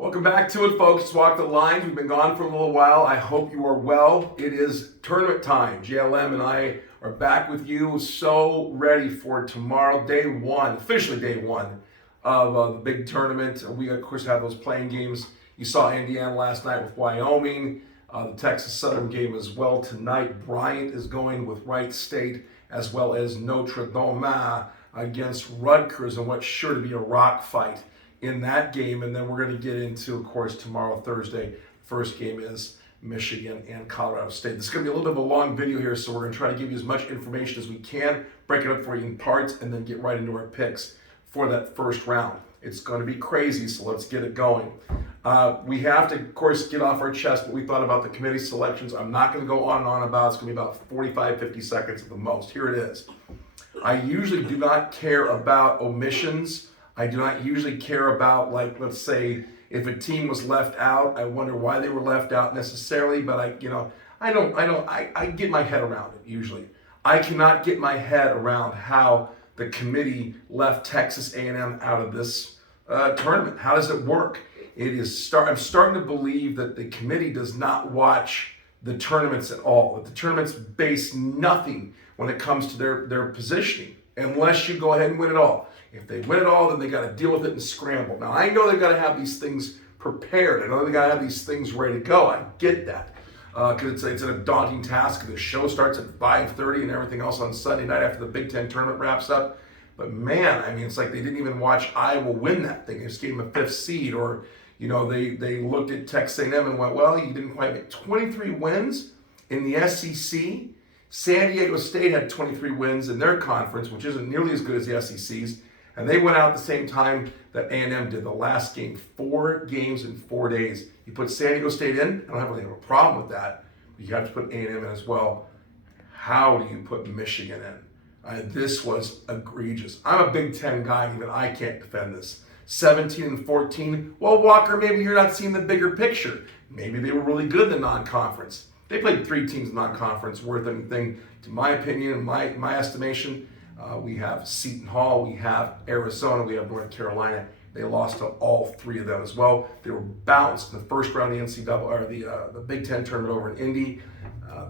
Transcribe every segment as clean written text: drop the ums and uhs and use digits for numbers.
Welcome back to it, folks. Walk the Lines. We've been gone for a little while. I hope you are well. It is tournament time. JLM and I are back with you, so ready for tomorrow, day one, officially day one of the big tournament. We, of course, have those playing games. You saw Indiana last night with Wyoming, the Texas Southern game as well tonight. Bryant is going with Wright State, as well as Notre Dame against Rutgers, and what's sure to be a rock fight in that game. And then we're going to get into, of course, tomorrow, Thursday. First game is Michigan and Colorado State. This is going to be a little bit of a long video here, so we're going to try to give you as much information as we can, break it up for you in parts, and then get right into our picks for that first round. It's going to be crazy, so let's get it going. We have to, of course, get off our chest what we thought about the committee selections. I'm not going to go on and on about it. It's going to be about 45, 50 seconds at the most. Here it is. I usually do not care about omissions. I do not usually care about, like, let's say, if a team was left out, I wonder why they were left out necessarily, but I get my head around it usually. I cannot get my head around how the committee left Texas A&M out of this tournament. How does it work? I'm starting to believe that the committee does not watch the tournaments at all, that the tournaments base nothing when it comes to their positioning, unless you go ahead and win it all. If they win it all, then they got to deal with it and scramble. Now, I know they've got to have these things prepared. I know they got to have these things ready to go. I get that. Because it's a daunting task. The show starts at 5:30 and everything else on Sunday night after the Big Ten tournament wraps up. But man, I mean, it's like they didn't even watch Iowa win that thing. They just gave them a fifth seed. Or, you know, they looked at Texas A&M and went, well, you didn't quite get 23 wins in the SEC. San Diego State had 23 wins in their conference, which isn't nearly as good as the SEC's. And they went out at the same time that A&M did the last game. 4 games in 4 days. You put San Diego State in, I don't really have a problem with that. But you have to put A&M in as well. How do you put Michigan in? This was egregious. I'm a Big Ten guy, even I can't defend this. 17 and 14. Well, Walker, maybe you're not seeing the bigger picture. Maybe they were really good in the non-conference. They played 3 teams in non-conference worth anything, to my opinion, my estimation. We have Seton Hall, we have Arizona, we have North Carolina. They lost to all 3 of them as well. They were bounced in the first round of the NCAA or the Big Ten tournament over in Indy.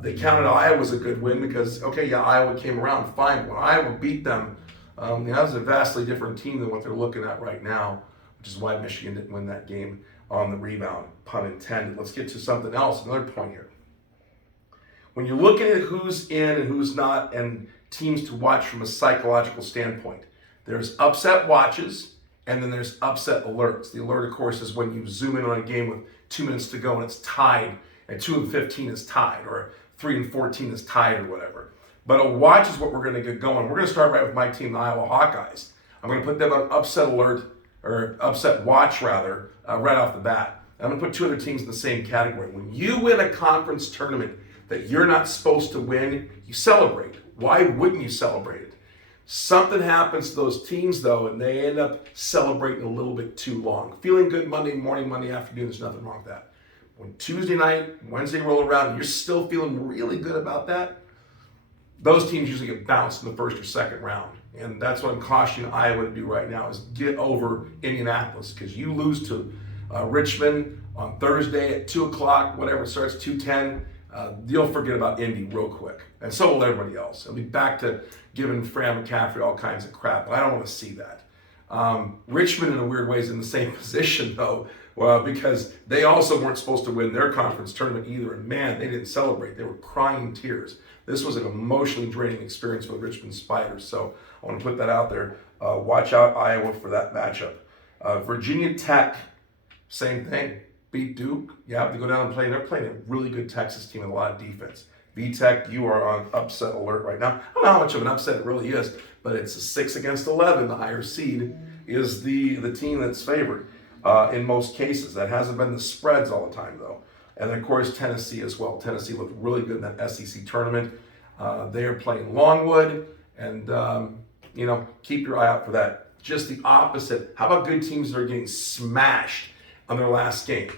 They counted Iowa as a good win because, okay, yeah, Iowa came around fine. When Iowa beat them, that was a vastly different team than what they're looking at right now, which is why Michigan didn't win that game on the rebound, pun intended. Let's get to something else, another point here. When you're looking at who's in and who's not and teams to watch from a psychological standpoint, there's upset watches and then there's upset alerts. The alert, of course, is when you zoom in on a game with 2 minutes to go and it's tied, and 2 and 15 is tied, or 3 and 14 is tied, or whatever. But a watch is what we're going to get going. We're going to start right with my team, the Iowa Hawkeyes. I'm going to put them on upset alert, or upset watch rather, right off the bat. I'm going to put 2 other teams in the same category. When you win a conference tournament that you're not supposed to win, you celebrate. Why wouldn't you celebrate it? Something happens to those teams, though, and they end up celebrating a little bit too long. Feeling good Monday morning, Monday afternoon, there's nothing wrong with that. When Tuesday night, Wednesday roll around, and you're still feeling really good about that, those teams usually get bounced in the first or second round. And that's what I'm cautioning Iowa to do right now, is get over Indianapolis, because you lose to Richmond on Thursday at 2 o'clock, whatever, it starts 2:10. You'll forget about Indy real quick. And so will everybody else. I'll be back to giving Fran McCaffrey all kinds of crap, but I don't want to see that. Richmond, in a weird way, is in the same position, though, because they also weren't supposed to win their conference tournament either. And man, they didn't celebrate. They were crying tears. This was an emotionally draining experience for the Richmond Spiders. So I want to put that out there. Watch out, Iowa, for that matchup. Virginia Tech, same thing. Beat Duke, you have to go down and play. They're playing a really good Texas team with a lot of defense. VTech, you are on upset alert right now. I don't know how much of an upset it really is, but it's a 6 against 11. The higher seed is the team that's favored in most cases. That hasn't been the spreads all the time, though. And then, of course, Tennessee as well. Tennessee looked really good in that SEC tournament. They are playing Longwood, and keep your eye out for that. Just the opposite. How about good teams that are getting smashed on their last game?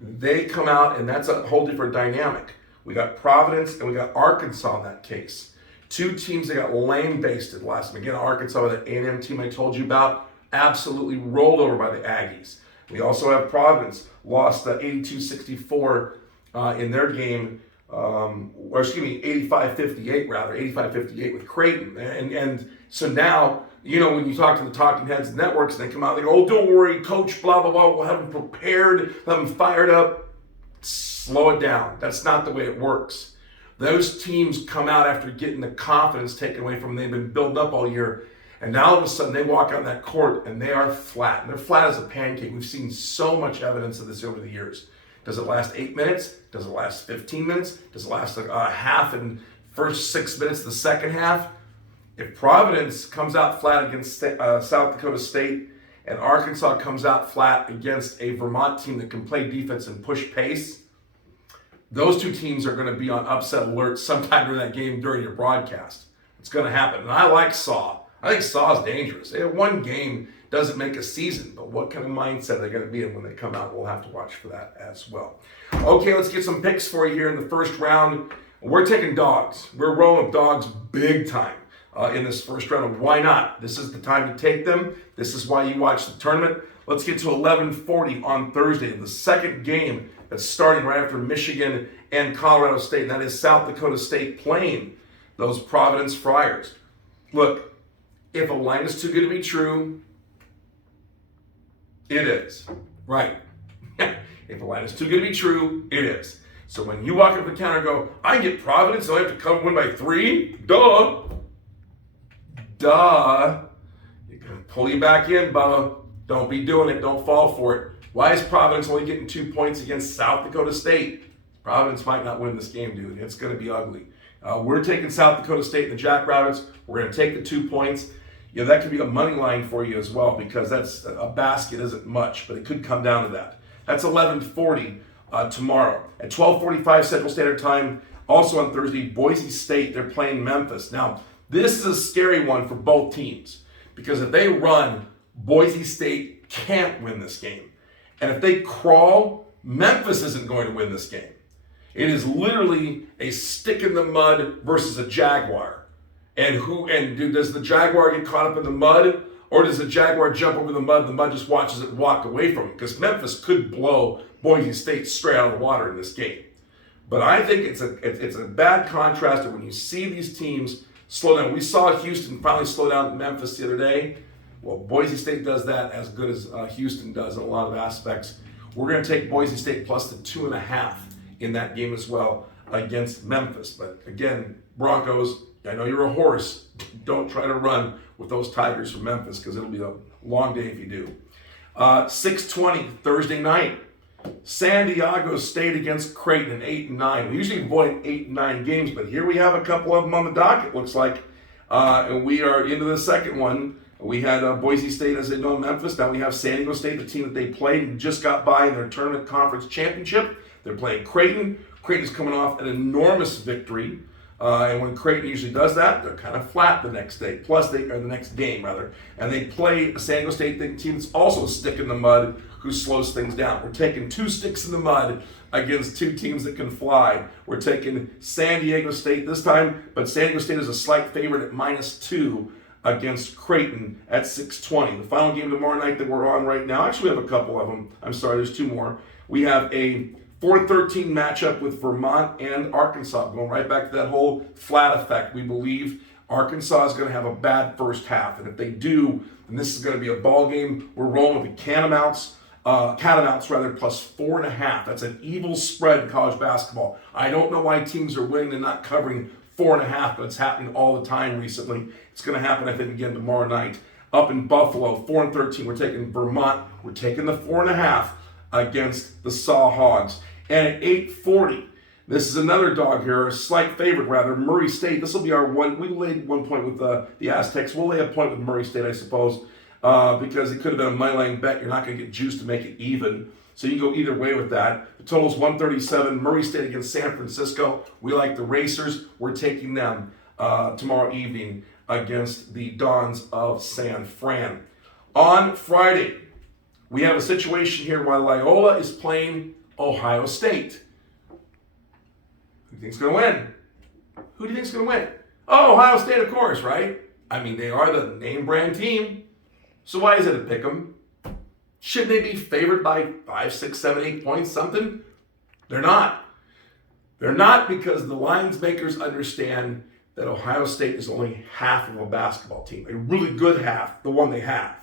They come out, and that's a whole different dynamic. We got Providence and we got Arkansas in that case. 2 teams that got lame-basted last time. Again, Arkansas, that A&M team I told you about, absolutely rolled over by the Aggies. We also have Providence lost 82-64 in their game, or excuse me, 85-58 rather, 85-58 with Creighton. And so now, you know, when you talk to the talking heads and networks, they come out, they go, oh, don't worry, coach, blah, blah, blah, we'll have them prepared, have them fired up. Slow it down. That's not the way it works. Those teams come out after getting the confidence taken away from them. They've been building up all year. And now all of a sudden they walk on that court and they are flat. And they're flat as a pancake. We've seen so much evidence of this over the years. Does it last 8 minutes? Does it last 15 minutes? Does it last a half and first 6 minutes of the second half? If Providence comes out flat against South Dakota State and Arkansas comes out flat against a Vermont team that can play defense and push pace, those two teams are going to be on upset alert sometime during that game during your broadcast. It's going to happen. And I like Saw. I think Saw is dangerous. One game doesn't make a season, but what kind of mindset they're going to be in when they come out, we'll have to watch for that as well. Okay, let's get some picks for you here in the first round. We're taking dogs. We're rolling with dogs big time in this first round. Why not? This is the time to take them. This is why you watch the tournament. Let's get to 11:40 on Thursday, the second game that's starting right after Michigan and Colorado State, and that is South Dakota State playing those Providence Friars. Look, if a line is too good to be true, it is. Right. If a line is too good to be true, it is. So when you walk up the counter and go, I can get Providence, so I have to come win by 3? Duh. You're going to pull you back in, Bubba. Don't be doing it. Don't fall for it. Why is Providence only getting 2 points against South Dakota State? Providence might not win this game, dude. It's going to be ugly. We're taking South Dakota State and the Jackrabbits. We're going to take the 2 points. Yeah, that could be a money line for you as well, because that's a basket isn't much, but it could come down to that. That's 11:40 tomorrow. At 12:45 Central Standard Time, also on Thursday, Boise State, they're playing Memphis. Now, this is a scary one for both teams, because if they run, Boise State can't win this game. And if they crawl, Memphis isn't going to win this game. It is literally a stick in the mud versus a Jaguar. Does the Jaguar get caught up in the mud, or does the Jaguar jump over the mud just watches it walk away from it? Because Memphis could blow Boise State straight out of the water in this game. But I think it's a bad contrast when you see these teams slow down. We saw Houston finally slow down Memphis the other day. Well, Boise State does that as good as Houston does in a lot of aspects. We're going to take Boise State plus the 2.5 in that game as well against Memphis. But again, Broncos, I know you're a horse. Don't try to run with those Tigers from Memphis, because it'll be a long day if you do. 6:20 Thursday night, San Diego State against Creighton, 8 and 9. We usually avoid 8 and 9 games, but here we have a couple of them on the docket, looks like. And we are into the second one. We had Boise State, as they know, Memphis. Now we have San Diego State, the team that they played and just got by in their tournament conference championship. They're playing Creighton. Creighton is coming off an enormous victory. And when Creighton usually does that, they're kind of flat the next day. Or the next game, rather. And they play a San Diego State team that's also a stick in the mud, who slows things down. We're taking 2 sticks in the mud against 2 teams that can fly. We're taking San Diego State this time, but San Diego State is a slight favorite at -2 against Creighton at 6:20. The final game tomorrow night that we're on right now, actually we have a couple of them. I'm sorry, there's 2 more. We have a 4-13 matchup with Vermont and Arkansas, going right back to that whole flat effect. We believe Arkansas is going to have a bad first half, and if they do, then this is going to be a ball game. We're rolling with the Catamounts plus 4.5. That's an evil spread in college basketball. I don't know why teams are winning and not covering 4.5, but it's happening all the time recently. It's going to happen, I think, again tomorrow night. Up in Buffalo, 4-13. We're taking Vermont. We're taking the 4.5 against the Saw Hogs. And at 8:40, this is another dog here, a slight favorite rather, Murray State. This will be our one. We laid 1 point with the Aztecs. We'll lay a point with Murray State, I suppose, because it could have been a money line bet. You're not going to get juice to make it even. So you can go either way with that. The total is 137. Murray State against San Francisco. We like the Racers. We're taking them tomorrow evening against the Dons of San Fran. On Friday, we have a situation here while Loyola is playing Ohio State. Who do you think's going to win? Who do you think's going to win? Oh, Ohio State, of course, right? I mean, they are the name brand team. So why is it a pick 'em? Should they be favored by 5, 6, 7, 8 points, something? They're not. They're not, because the lines makers understand that Ohio State is only half of a basketball team, a really good half, the one they have.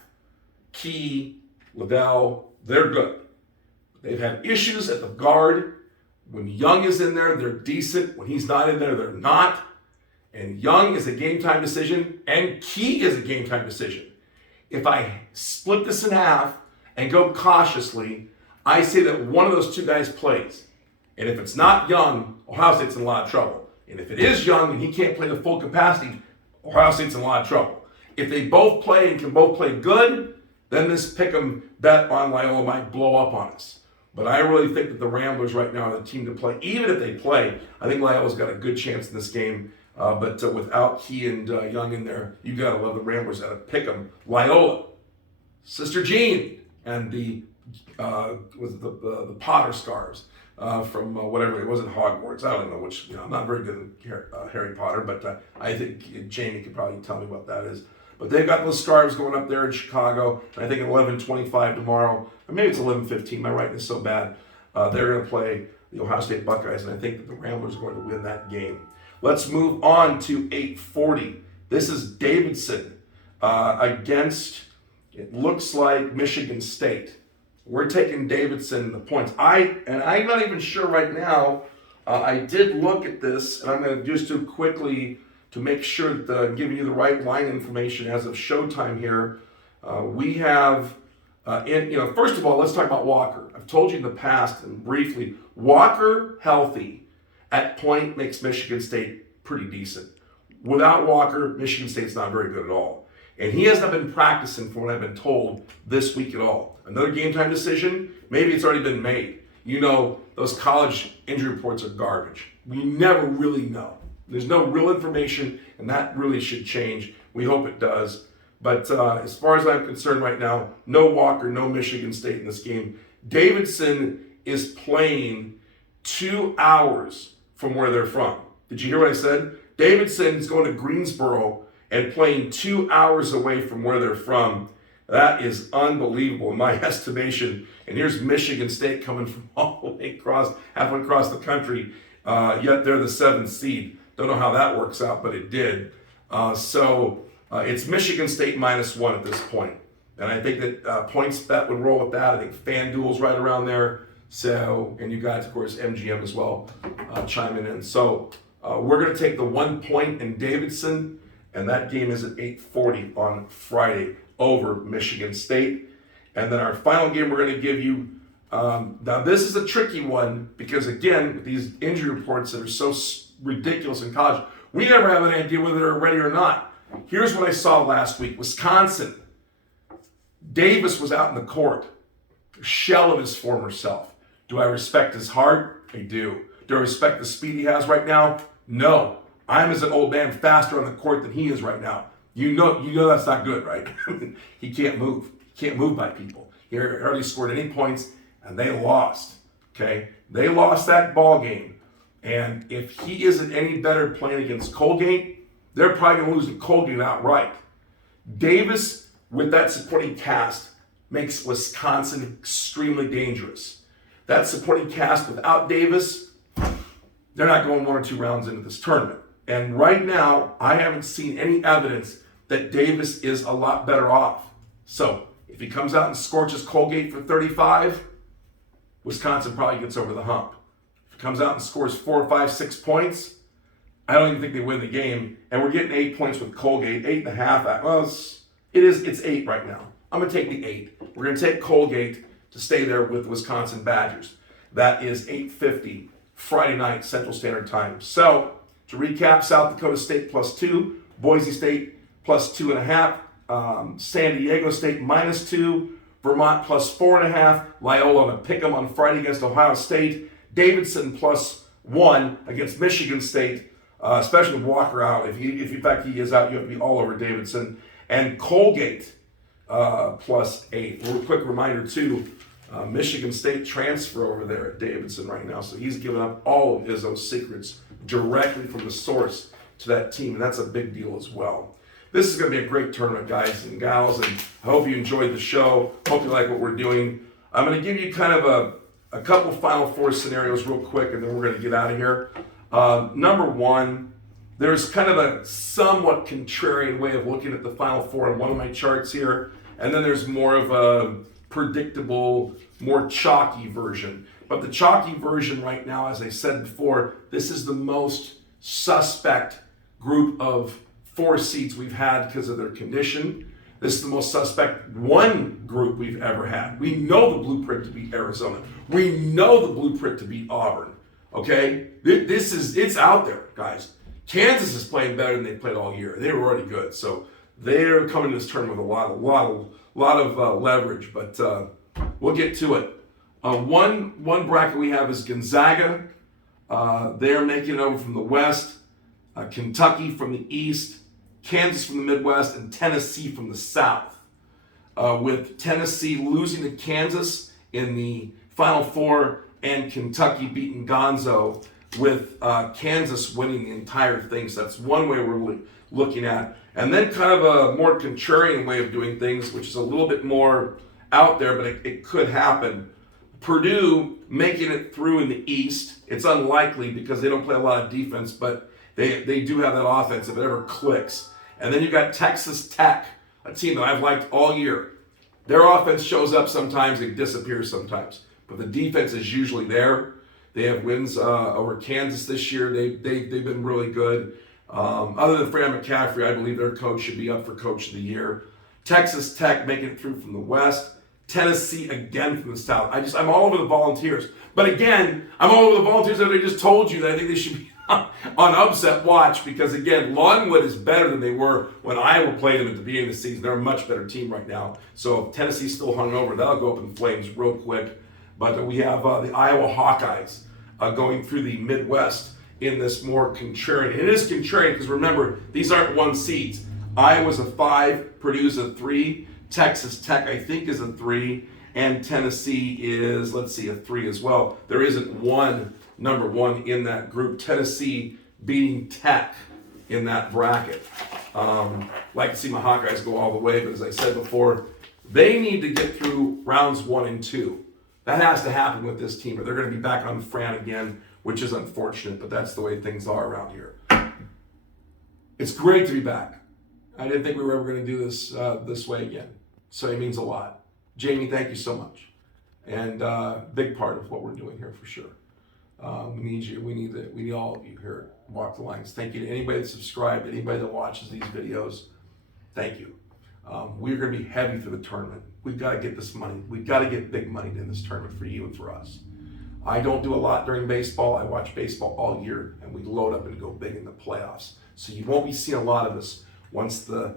Key, Liddell, they're good. They've had issues at the guard. When Young is in there, they're decent. When he's not in there, they're not. And Young is a game-time decision, and Key is a game-time decision. If I split this in half and go cautiously, I say that one of those two guys plays. And if it's not Young, Ohio State's in a lot of trouble. And if it is Young and he can't play the full capacity, Ohio State's in a lot of trouble. If they both play and can both play good, then this pick'em bet on Loyola might blow up on us. But I really think that the Ramblers right now are the team to play. Even if they play, I think Loyola's got a good chance in this game. But without Key and Young in there, you got to love the Ramblers at a pick'em. Loyola, Sister Jean, and the Potter scarves from whatever, it wasn't Hogwarts. I don't know which, I'm not very good at Harry Potter, but I think Jamie could probably tell me what that is. But they've got those scarves going up there in Chicago. And I think at 11:25 tomorrow, or maybe it's 11:15. My writing is so bad. They're going to play the Ohio State Buckeyes, and I think that the Ramblers are going to win that game. Let's move on to 8:40. This is Davidson against, it looks like, Michigan State. We're taking Davidson the points. I'm not even sure right now. I did look at this, and I'm going to just do quickly to make sure that I'm giving you the right line information as of showtime here. We have, first of all, let's talk about Walker. I've told you in the past and briefly, Walker healthy at point makes Michigan State pretty decent. Without Walker, Michigan State's not very good at all. And he has not been practicing, from what I've been told, this week at all. Another game time decision, maybe it's already been made. Those college injury reports are garbage. We never really know. There's no real information, and that really should change. We hope it does. But as far as I'm concerned right now, no Walker, no Michigan State in this game. Davidson is playing 2 hours from where they're from. Did you hear what I said? Davidson is going to Greensboro and playing 2 hours away from where they're from. That is unbelievable in my estimation. And here's Michigan State coming from all the way halfway across the country, yet they're the 7th seed. Don't know how that works out, but it did. So it's Michigan State -1 at this point. And I think that PointsBet would roll with that. I think FanDuel's right around there. So, and you guys, of course, MGM as well, chiming in. So we're going to take the 1 point in Davidson, and that game is at 8:40 on Friday over Michigan State. And then our final game we're going to give you, now this is a tricky one because, again, these injury reports that are so ridiculous in college, we never have an idea whether they're ready or not. Here's what I saw last week. Wisconsin, Davis was out in the court, a shell of his former self. Do I respect his heart? I do. Do I respect the speed he has right now? No. I'm, as an old man, faster on the court than he is right now. You know that's not good, right? He can't move. He can't move by people. He hardly scored any points, and they lost. Okay? They lost that ball game. And if he isn't any better playing against Colgate, they're probably going to lose to Colgate outright. Davis, with that supporting cast, makes Wisconsin extremely dangerous. That supporting cast without Davis, they're not going 1 or 2 rounds into this tournament. And right now, I haven't seen any evidence that Davis is a lot better off. So if he comes out and scorches Colgate for 35, Wisconsin probably gets over the hump. If he comes out and scores 4, 5, 6 points, I don't even think they win the game. And we're getting 8 points with Colgate, 8.5. Well, it's 8 right now. I'm going to take the 8. We're going to take Colgate to stay there with Wisconsin Badgers. That is 8:50 Friday night Central Standard Time. So to recap, South Dakota State +2, Boise State +2.5, San Diego State -2, Vermont +4.5, Loyola on a pick'em on Friday against Ohio State, Davidson +1 against Michigan State, especially with Walker out. If in fact he is out, you have to be all over Davidson. And Colgate +8. A quick reminder too, Michigan State transfer over there at Davidson right now, so he's given up all of Izzo's secrets directly from the source to that team, and that's a big deal as well. this is going to be a great tournament, guys and gals, and I hope you enjoyed the show. Hope you like what we're doing. I'm going to give you kind of a couple Final Four scenarios real quick, and then we're going to get out of here. Number one, there's kind of a somewhat contrarian way of looking at the Final Four in one of my charts here, and then there's more of a predictable, more chalky version. But the chalky version right now, as I said before, this is the most suspect group of 4 seeds we've had because of their condition. This is the most suspect one group we've ever had. We know the blueprint to beat Arizona. We know the blueprint to beat Auburn. Okay? It's out there, guys. Kansas is playing better than they played all year. They were already good. So they're coming to this tournament with a lot of leverage, but we'll get to it. One bracket we have is Gonzaga. They're making it over from the West. Kentucky from the East. Kansas from the Midwest, and Tennessee from the South. With Tennessee losing to Kansas in the Final Four and Kentucky beating Gonzo, with Kansas winning the entire thing. So that's one way we're looking at. And then kind of a more contrarian way of doing things, which is a little bit more out there, but it could happen. Purdue making it through in the East. It's unlikely because they don't play a lot of defense, but they do have that offense if it ever clicks. And then you've got Texas Tech, a team that I've liked all year. Their offense shows up sometimes, it disappears sometimes. But the defense is usually there. They have wins over Kansas this year. They've been really good. Other than Fran McCaffrey, I believe their coach should be up for Coach of the Year. Texas Tech making it through from the West. Tennessee again from the South. I'm all over the Volunteers. But again, I'm all over the Volunteers that I just told you that I think they should be on upset watch because, again, Longwood is better than they were when Iowa played them at the beginning of the season. They're a much better team right now. So if Tennessee's still hung over, that'll go up in flames real quick. But we have the Iowa Hawkeyes going through the Midwest in this more contrarian. It is contrarian because, remember, these aren't 1 seeds. Iowa's a 5, Purdue's a 3, Texas Tech, I think, is a 3, and Tennessee is, a 3 as well. There isn't one number 1 in that group. Tennessee beating Tech in that bracket. Like to see my Hawkeyes go all the way, but as I said before, they need to get through rounds 1 and 2. That has to happen with this team, or they're going to be back on Fran again, which is unfortunate, but that's the way things are around here. It's great to be back. I didn't think we were ever going to do this this way again, so it means a lot. Jamie, thank you so much, and big part of what we're doing here for sure. We need you. We need all of you here at Walk the Lines. Thank you to anybody that subscribed, anybody that watches these videos. Thank you. We're going to be heavy for the tournament. We've got to get this money. We've got to get big money in this tournament for you and for us. I don't do a lot during baseball. I watch baseball all year, and we load up and go big in the playoffs. So you won't be seeing a lot of us once the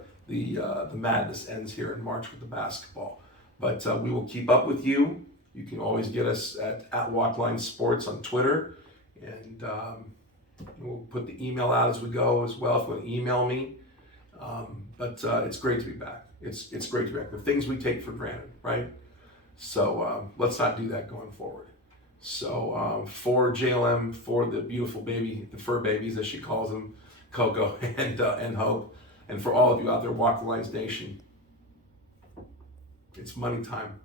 madness ends here in March with the basketball. But we will keep up with you. You can always get us at Walkline Sports on Twitter, and we'll put the email out as we go as well if you want to email me. But it's great to be back. It's great to be back. The things we take for granted, right? So let's not do that going forward. So for JLM, for the beautiful baby, the fur babies as she calls them, Coco and Hope, and for all of you out there, Walk the Lines Nation, it's money time.